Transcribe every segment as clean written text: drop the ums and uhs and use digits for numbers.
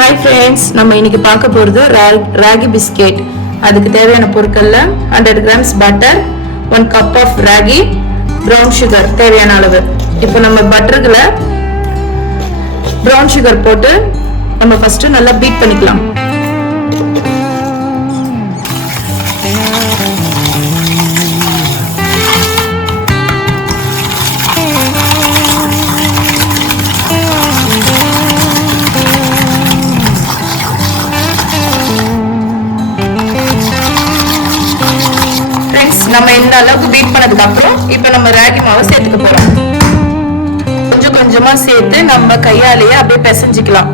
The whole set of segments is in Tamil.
Hi friends, நம்ம இன்னைக்கு பார்க்க போறது ராகி பிஸ்கெட். அதுக்கு தேவையான பொருட்கள்ல 100 grams butter, 1 cup of ragi, brown sugar தேவையான அளவு. இப்போ நம்ம பட்டர்ல brown sugar போட்டு நம்ம ஃபர்ஸ்ட் நல்லா பீட் பண்ணிக்கலாம். நம்ம இந்த அளவுக்கு பீட் பண்ணதுக்கு அப்புறம் இப்போ நம்ம ராகி மாவை சேர்த்துக்க போறோம். கொஞ்சம் கொஞ்சமா சேர்த்து நம்ம கையாலேயே அப்படியே பிசைஞ்சிக்கலாம்.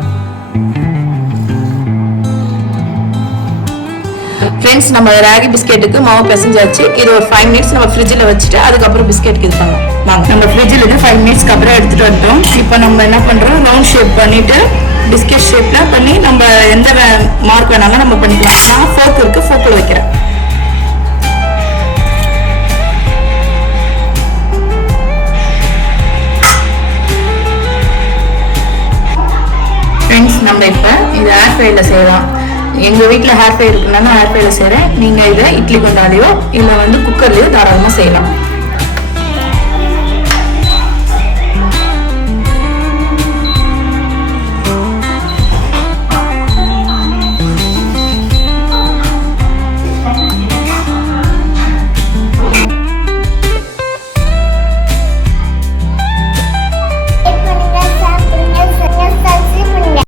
ஃப்ரெண்ட்ஸ், நம்ம ராகி பிஸ்கெட்டுக்கு மாவு பிசைஞ்சாச்சு. இது ஒரு 5 minutes நம்ம ஃப்ரிட்ஜில் வச்சுட்டு அதுக்கப்புறம் பிஸ்கெட்டுக்கு இது பண்ணலாம். வாங்க, நம்ம ஃப்ரிட்ஜில் இது 5 minutesக்கு அப்புறம் எடுத்துட்டு வந்துட்டோம். இப்போ நம்ம என்ன பண்றோம், ரவுண்ட் ஷேப் பண்ணிட்டு பிஸ்கெட் ஷேப்ல பண்ணி நம்ம எந்த மார்க் வேணாலும் நம்ம பண்ணிக்கலாம். நான் ஃபோர்க் இருக்கு, ஃபோர்க்கில் வைக்கிறேன். ஃப்ரெண்ட்ஸ், நம்ம இப்போ இதை ஏர் ஃப்ரையில் செய்யலாம். எங்கள் வீட்டில் ஹேர் ஃப்ரை இருக்குன்னா ஏர் ஃப்ரையில் செய்கிறேன். நீங்கள் இதை இட்லி குண்டாலேயோ இல்லை குக்கர்லேயோ தாராளமாக செய்யலாம்.